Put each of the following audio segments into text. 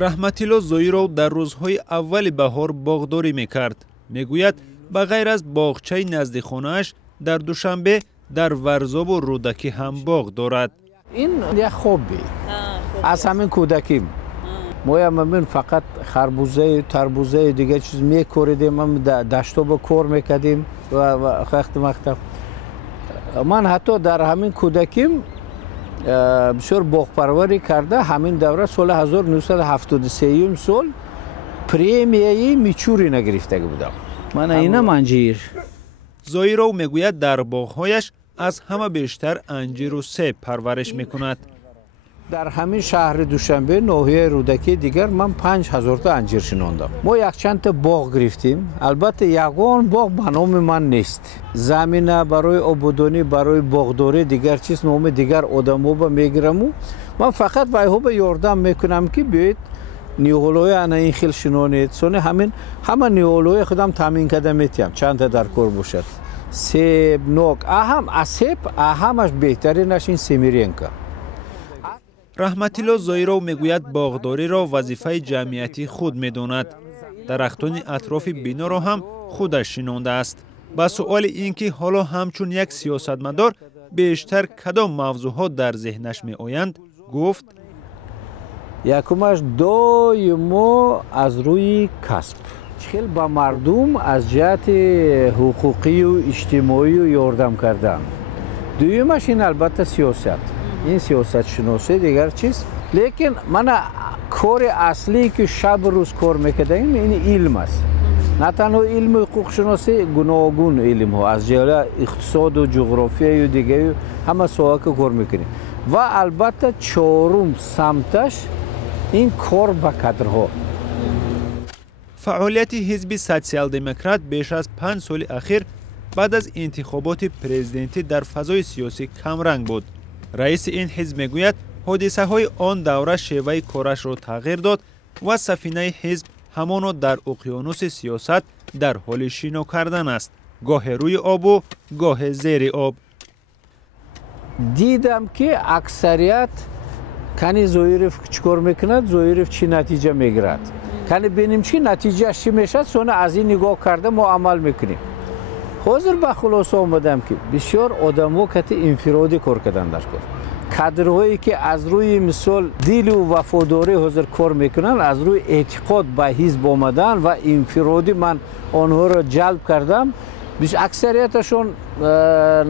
رحمتالله زویرو در روزهای اول بهار باغداری میکرد. میگوید به غیر از باغچه نزد خانه‌اش در دوشنبه در ورزاب و رودکی هم باغ دارد. این یک خوبی از همین کودکیم. ما فقط خربوزه، تربوزه دیگه چیز میکردیم، هم دشتو با کار میکردیم و وقت مکتب. من حتی در همین کودکیم بسیار باغپروری کرده. همین دوره سال 1973 سال پریمیه میچوری نگرفته بودم. من اینا انجیر. زویرو میگوید در باغهایش از همه بیشتر انجیر و سیب پرورش میکند. در همین شهر دوشنبه ناحیه رودکی دیگر من 5000 تا انجیر شناندم. ما یک چند تا باغ گرفتیم. البته یگان باغ به نام من نیست. زمینه برای آبادانی، برای باغداری دیگر چیز نام دیگر آدم‌ها به میگیرم و من فقط وایها به یاردم میکنم که بیاید نیولوی انا این خیل شنونید. سون همه نیولوی خودم تامین کرده میتیم چند تا در کار باشد. سیب، نوک، از سیب اهمش بهترینش این سیمیرینکا. رحمتالله زویرو میگوید باغداری را وظیفه جمعیتی خود میداند. درختان اطراف بنا را هم خودش شنانده است. با سؤال اینکه حالا همچون یک سیاستمدار بیشتر کدام موضوعات در ذهنش می آیند گفت: یکمش دائما از روی کسب خیلی با مردم از جهت حقوقی و اجتماعی و یاردم کردن. دویمش این البته سیاست. این سیاست شناسی دیگر چیست؟ لیکن من کار اصلی که شب روز کار میکردم این علم است. نه تنها علم حقوق شناسی، گوناگون علم ها از جهت اقتصاد و جغرافیا و دیگه همه سواک کار میکنیم. و البته چهارم سمتش این کار با کادرها. فعالیت حزب سوسیال دموکرات بیش از 5 سال اخیر بعد از انتخابات پرزیدنتی در فضای سیاسی کمرنگ بود. رئیس این حزب میگوید حادثه های آن دوره شیوه کارش را تغییر داد و سفینه حزب همانا در اقیانوس سیاست در حال شنا کردن است، گاه روی آب و گاه زیر آب. دیدم که اکثریت کنی زویرف چیکار میکند، زویرف چی نتیجه میگیرد، کنی ببینیم چی نتیجه چی میشه، سونه از این نگاه کرده ما عمل میکنیم. حاضر به خلاصه آمدم که بسیار آدم‌ها کتی انفرادی کار کردن در کار. کادرهایی که از روی مثال دیل و وفاداری حاضر کار میکنن، از روی اعتقاد به حزب آمدن و انفرادی من آنها را جلب کردم، اکثریتشون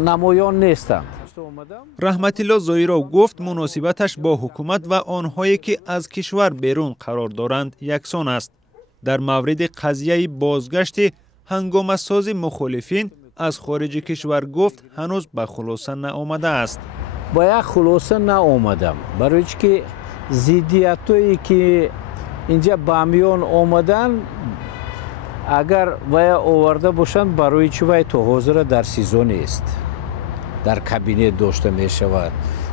نمایان نیستند. رحمتالله زویرو گفت مناسبتش با حکومت و آنهایی که از کشور بیرون قرار دارند یکسان است. در مورد قضیه بازگشت هنگامه ساز مخالفین از خارج کشور گفت هنوز به خلاصه نآمده است. با یک خلاصه نآمدم، برای که ضدیتایی که اینجا به میان آمدن اگر وای آورده باشند برای چی وای تو حاضر در سیزون است، در کابینه داشته می شود،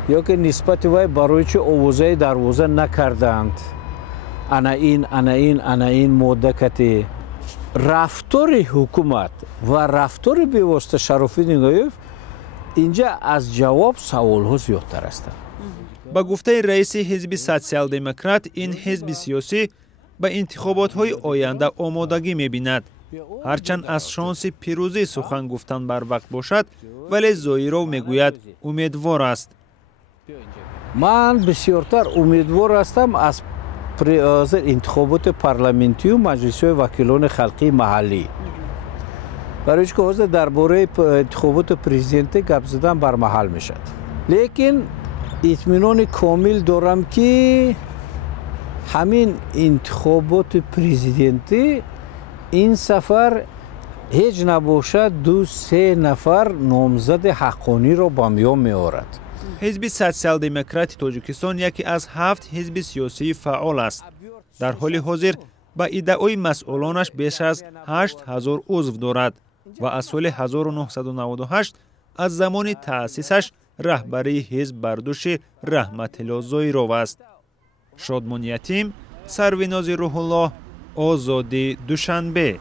یا که نسبت وای برای چی آوازه دروازه نکردند. انا این مدتی رفتار حکومت و رفتار بیواسطه شرافی نگاهیف اینجا از جواب سوال ها زیادتر است. با گفته رئیس حزب سوسیال دموکرات این حزب سیاسی به انتخابات های آینده آمادگی می‌بیند. هرچند از شانس پیروزی سخن گفتن بر وقت باشد، ولی زویرو میگوید امیدوار است. من بسیارتر امیدوار هستم از انتخابات پارلمانتی و مجلس وکیلان خلقی محلی. برای که حاضر درباره انتخابات پرزیدنتی گپ زدن بر محل میشد. لیکن اطمینان کامل دارم که همین انتخابات پرزیدنتی این سفر هیچ نباشد 2-3 نفر نامزد حقانی را با میان میآورد. حزب سوسیال دموکرات تاجیکستان یکی از 7 حزب سیاسی فعال است. در حال حاضر با ادعای مسئولانش بیش از 8000 عضو دارد و از سال 1998 از زمان تأسیسش رهبری حزب بر دوش رحمتالله زویرو است. شادمان یتیم، سرویناز روح الله، آزادی دوشنبه.